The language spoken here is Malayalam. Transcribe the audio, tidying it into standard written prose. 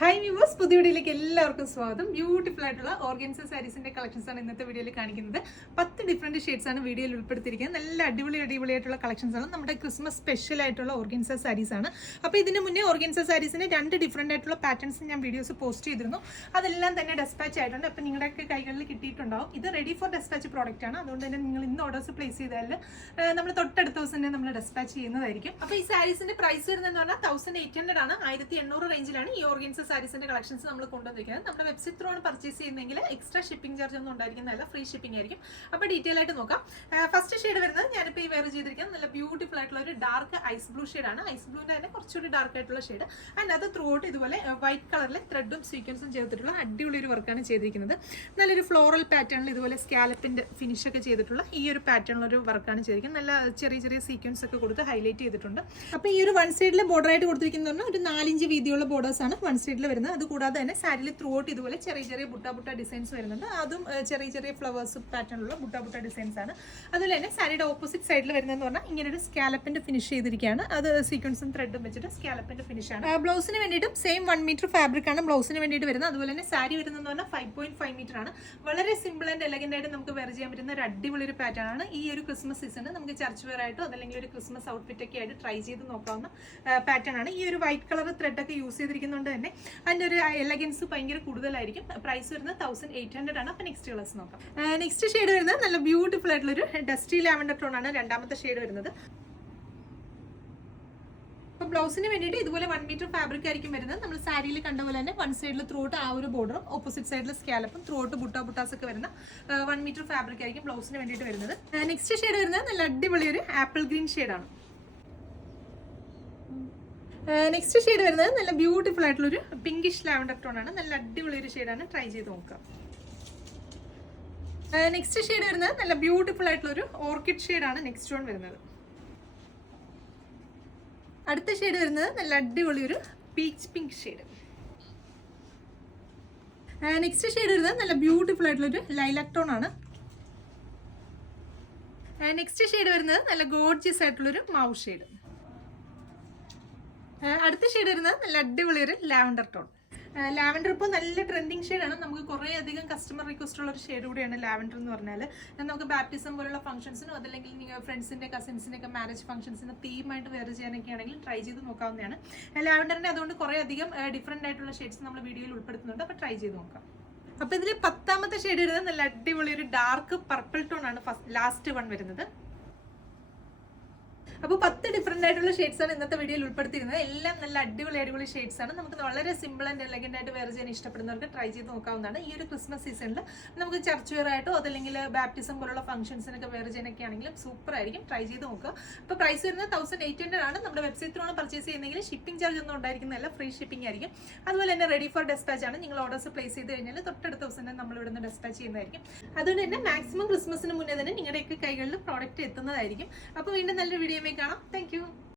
ഹായ് വ്യൂവേഴ്സ്, പുതിയ വീഡിയോയിലേക്ക് എല്ലാവർക്കും സ്വാഗതം. ബ്യൂട്ടിഫുൾ ആയിട്ടുള്ള ഓർഗൻസ സാരീസിന്റെ കളക്ഷൻസ് ആണ് ഇന്നത്തെ വീഡിയോയിൽ കാണിക്കുന്നത്. 10 ഡിഫറെന്റ് ഷെയ്ഡ്സ് ആണ് വീഡിയോയിൽ ഉൾപ്പെടുത്തിയിരിക്കുന്നത്. നല്ല അടിപൊളിയായിട്ടുള്ള കളക്ഷൻസ് ആണ്. നമ്മുടെ ക്രിസ്മസ് സ്പെഷ്യൽ ആയിട്ടുള്ള ഓർഗൻസ സാരീസ് ആണ്. അപ്പോൾ ഇതിന് മുന്നേ ഓർഗൻസ സാരീസിന് 2 ഡിഫറെന്റ് ആയിട്ടുള്ള പാറ്റേൺസ് ഞാൻ വീഡിയോസ് പോസ്റ്റ് ചെയ്തിരുന്നു. അതെല്ലാം തന്നെ ഡെസ്പാച്ച് ആയിട്ടുണ്ട്. അപ്പോൾ നിങ്ങളുടെയൊക്കെ കൈകളിൽ കിട്ടിയിട്ടുണ്ടാവും. ഇത് റെഡി ഫോർ ഡെസ്പാച്ച് പ്രോഡക്റ്റ് ആണ്. അതുകൊണ്ട് തന്നെ നിങ്ങൾ ഇന്ന് ഓർഡേഴ്സ് പ്ലേസ് ചെയ്താൽ നമ്മൾ തൊട്ടടുത്ത ദിവസം തന്നെ നമ്മൾ ഡെസ്പാച്ച് ചെയ്യുന്നതായിരിക്കും. അപ്പോൾ ഈ സാരീസിന്റെ പ്രൈസ് വരുന്നതെന്ന് പറഞ്ഞാൽ 1800 ആണ്. 1800 റേഞ്ചിലാണ് ഈ ഓർഗൻസ സാരീസിന്റെ കളക്ഷൻസ് നമ്മൾ കൊണ്ടുവന്നിരിക്കുന്നത്. നമ്മുടെ വെബ്സൈറ്റ് ത്രൂ ആണ് പർച്ചേസ് ചെയ്യുന്നതെങ്കിൽ എക്സ്ട്രാ ഷിപ്പിംഗ് ചാർജ് ഒന്നും ഉണ്ടായിരിക്കുന്നതല്ല, ഫ്രീ ഷിപ്പിംഗ് ആയിരിക്കും. അപ്പോൾ ഡീറ്റെയിൽ ആയിട്ട് നോക്കാം. ഫസ്റ്റ് ഷെയ്ഡ് വരുന്നത് ഞാനിപ്പോൾ ഈ വെയർ ചെയ്തിരിക്കുന്നത് നല്ല ബ്യൂട്ടിഫുൾ ആയിട്ടുള്ള ഒരു ഡാർക്ക് ഐസ് ബ്ലൂ ഷെയ്ഡാണ്. ഐസ് ബ്ലൂവിന്റെ തന്നെ കുറച്ചുകൂടി ഡാർക്ക് ആയിട്ടുള്ള ഷെയ്ഡ്. ആൻഡ് അത് ത്രൂ ഔട്ട് ഇതുപോലെ വൈറ്റ് കളറിലെ ത്രെഡും സീക്വൻസും ചെയ്തിട്ടുള്ള അടിപൊളി ഒരു വർക്കാണ് ചെയ്തിരിക്കുന്നത്. നല്ലൊരു ഫ്ലോറൽ പാറ്റേണിൽ ഇതുപോലെ സ്കാലപ്പിന്റെ ഫിനിഷ് ഒക്കെ ചെയ്തിട്ടുള്ള ഈ ഒരു പാറ്റേണിലൊരു വർക്കാണ് ചെയ്തിരിക്കുന്നത്. നല്ല ചെറിയ ചെറിയ സീക്വൻസ് ഒക്കെ കൊടുത്ത് ഹൈലൈറ്റ് ചെയ്തിട്ടുണ്ട്. അപ്പോൾ ഈ ഒരു വൺ സൈഡിലെ ബോർഡർ ആയിട്ട് കൊടുത്തിരിക്കുന്നത് ഒരു 4 ഇഞ്ച് വീതിയുള്ള ബോർഡേഴ്സ് ആണ് വൺ സൈഡിൽ വരുന്നത്. അത് കൂടാതെ തന്നെ സാരിയിൽ ത്രൂ ഔട്ട് ഇതുപോലെ ചെറിയ ചെറിയ ബുട്ട ഡിസൈൻസ് വരുന്നുണ്ട്. അതും ചെറിയ ചെറിയ ഫ്ലവേഴ്സ് പാറ്റേണിലുള്ള ബുട്ട ഡിസൈൻസ് ആണ്. അതുപോലെ തന്നെ സാരിയുടെ ഓപ്പോസിറ്റ് സൈഡിൽ വരുന്നതെന്ന് പറഞ്ഞാൽ ഇങ്ങനെ ഒരു സ്കാലപ്പിന്റെ ഫിനിഷ് ചെയ്തിരിക്കുകയാണ്. അത് സീക്വൻസും ത്രെഡും വെച്ചിട്ട് സ്കാലപ്പിന്റെ ഫിനിഷ് ആണ്. ബ്ലൗസിന് വേണ്ടിയിട്ടും സെയിം 1 മീറ്റർ ഫാബ്രിക് ആണ് ബ്ലൗസിന് വേണ്ടിയിട്ട് വരുന്നത്. അതുപോലെ തന്നെ സാരി വരുന്നതെന്ന് പറഞ്ഞാൽ 5.5 മീറ്റർ ആണ്. വളരെ സിമ്പിൾ ആൻഡ് എലഗന്റ് ആയിട്ട് നമുക്ക് വെയർ ചെയ്യാൻ പറ്റുന്ന ഒരു അടിപൊളി ഒരു പാറ്റേൺ ആണ്. ഈ ഒരു ക്രിസ്മസ് സീസണിൽ നമുക്ക് ചർച്ച് വെയർ ആയിട്ടോ അതല്ലെങ്കിൽ ഒരു ക്രിസ്മസ് ഔട്ട്ഫിറ്റ് ഒക്കെ ആയിട്ട് ട്രൈ ചെയ്ത് നോക്കാവുന്ന പാറ്റേൺ ആണ്. ഈ ഒരു വൈറ്റ് കളർ ത്രെഡ് ഒക്കെ യൂസ് ചെയ്തിരിക്കുന്നതുകൊണ്ട് തന്നെ അതിന്റെ ഒരു എലഗൻസ് ഭയങ്കര കൂടുതലായിരിക്കും. പ്രൈസ് വരുന്നത് 1800 ആണ്. അപ്പോൾ നെക്സ്റ്റ് കളേഴ്സ് നോക്കാം. നെക്സ്റ്റ് ഷെയ്ഡ് വരുന്നത് നല്ല ബ്യൂട്ടിഫുൾ ആയിട്ടുള്ള ഒരു ഡസ്റ്റി ലാവൻഡർ ടോൺ ആണ് രണ്ടാമത്തെ ഷെയ്ഡ് വരുന്നത്. അപ്പോൾ ബ്ലൗസിന് വേണ്ടിയിട്ട് ഇതുപോലെ 1 മീറ്റർ ഫാബ്രിക് ആയിരിക്കും വരുന്നത്. നമ്മൾ സാരിയിൽ കണ്ട പോലെ തന്നെ വൺ സൈഡിൽ ത്രൂ ഔട്ട് ആ ഒരു ബോർഡറും ഓപ്പോസിറ്റ് സൈഡിൽ സ്കാലപ്പും ത്രൂ ഔട്ട് ബുട്ടാസ് ഒക്കെ വരുന്ന 1 മീറ്റർ ഫാബ്രിക് ആയിരിക്കും ബ്ലൗസിന് വേണ്ടിയിട്ട് വരുന്നത്. നെക്സ്റ്റ് ഷെയ്ഡ് വരുന്നത് നല്ല അടിപൊളി ഒരു ആപ്പിൾ ഗ്രീൻ ഷെയ്ഡാണ്. നെക്സ്റ്റ് ഷെയ്ഡ് വരുന്നത് നല്ല ബ്യൂട്ടിഫുൾ ആയിട്ടുള്ള ഒരു പിങ്കിഷ് ലാവൻഡർ ടോൺ ആണ്. നല്ല അടിപൊളി ഒരു ഷെയ്ഡാണ്. ട്രൈ ചെയ്ത് നോക്കാം. നെക്സ്റ്റ് ഷെയ്ഡ് വരുന്നത് നല്ല ബ്യൂട്ടിഫുൾ ആയിട്ടുള്ള ഒരു ഓർക്കിഡ് ഷെയ്ഡാണ് നെക്സ്റ്റ് വൺ വരുന്നത്. അടുത്ത ഷെയ്ഡ് വരുന്നത് നല്ല അടിപൊളി ഒരു peach pink shade. Next shade വരുന്നത് നല്ല ബ്യൂട്ടിഫുൾ ആയിട്ടുള്ള ഒരു ലൈലാക് ടോൺ ആണ്. നെക്സ്റ്റ് ഷെയ്ഡ് വരുന്നത് നല്ല ഗോർജിയസ് ആയിട്ടുള്ള ഒരു മൗ ഷെയ്ഡ്. അടുത്ത ഷെയ്ഡ് വരുന്നത് നല്ല അടിപൊളി ഒരു ലാവൻഡർ ടോൺ. ലാവൻഡർ ഇപ്പോൾ നല്ല ട്രെൻഡിങ് ഷെയ്ഡാണ്. നമുക്ക് കുറേ അധികം കസ്റ്റമർ റിക്വസ്റ്റ് ഉള്ള ഒരു ഷെയ്ഡ് കൂടിയാണ് ലാവൻഡർ എന്ന് പറഞ്ഞാൽ. നമുക്ക് ബാപ്റ്റിസം പോലുള്ള ഫംഗ്ഷൻസിനോ അതല്ലെങ്കിൽ നിങ്ങൾ ഫ്രണ്ട്സിൻ്റെ കസിൻസിൻ്റെ ഒക്കെ മാരേജ് ഫംഗ്ഷൻസിന് തീമായിട്ട് വെയർ ചെയ്യാനൊക്കെ ആണെങ്കിൽ ട്രൈ ചെയ്ത് നോക്കാവുന്നതാണ്. ലാവൻഡറിൻ്റെ അതുകൊണ്ട് കുറേ അധികം ഡിഫറെൻ്റ് ആയിട്ടുള്ള ഷെയ്ഡ്സ് നമ്മൾ വീഡിയോയിൽ ഉൾപ്പെടുത്തുന്നുണ്ട്. അപ്പോൾ ട്രൈ ചെയ്ത് നോക്കാം. അപ്പോൾ ഇതിൽ 10ാമത്തെ ഷെയ്ഡ് വരുന്നത് നല്ല അടിപൊളി ഒരു ഡാർക്ക് പർപ്പിൾ ടോൺ ആണ് ലാസ്റ്റ് വൺ വരുന്നത്. അപ്പോൾ 10 ഡിഫറെൻ്റ് ആയിട്ടുള്ള ഷെയ്ഡ്സ് ആണ് ഇന്നത്തെ വീഡിയോയിൽ ഉൾപ്പെടുത്തിയിരുന്നത്. എല്ലാം നല്ല അടിപൊളി ഷെയ്ഡ്സ് ആണ്. നമുക്ക് വളരെ സിമ്പിൾ ആൻഡ് എലഗന്റ് ആയിട്ട് വെയർ ചെയ്യാൻ ഇഷ്ടപ്പെടുന്നവർക്ക് ട്രൈ ചെയ്ത് നോക്കാവുന്നതാണ്. ഈ ഒരു ക്രിസ്മസ് സീസണിൽ നമുക്ക് ചർച്ച് വെയർ ആയിട്ടോ അതല്ലെങ്കിൽ ബാപ്റ്റിസം പോലുള്ള ഫംഗ്ഷൻസിനൊക്കെ വെയർ ചെയ്യാനൊക്കെ ആണെങ്കിലും സൂപ്പർ ആയിരിക്കും. ട്രൈ ചെയ്ത് നോക്കുക. അപ്പോൾ പ്രൈസ് വരുന്നത് 1800 ആണ്. നമ്മുടെ വെബ്സൈറ്റ് ത്രൂ ആണ് പർച്ചേസ് ചെയ്യുന്നതെങ്കിൽ ഷിപ്പിംഗ് ചാർജ് ഒന്നും ഉണ്ടായിരിക്കുന്നതല്ല, ഫ്രീ ഷിപ്പിംഗ് ആയിരിക്കും. അതുപോലെ തന്നെ റെഡി ഫോർ ഡെസ്പാച്ച് ആണ്. നിങ്ങൾ ഓർഡേഴ്സ് പ്ലേസ് ചെയ്ത് കഴിഞ്ഞാൽ തൊട്ടടുത്ത ദിവസം തന്നെ നമ്മൾ ഇവിടുന്ന് ഡെസ്പാച്ച് ചെയ്യുന്നതായിരിക്കും. അതുകൊണ്ട് തന്നെ മാക്സിമം ക്രിസ്മസിന് മുന്നേ തന്നെ നിങ്ങളുടെയൊക്കെ കൈകളിൽ പ്രോഡക്റ്റ് എത്തുന്നതായിരിക്കും. അപ്പോൾ വീണ്ടും നല്ലൊരു വീഡിയോ കാണാം. Thank you.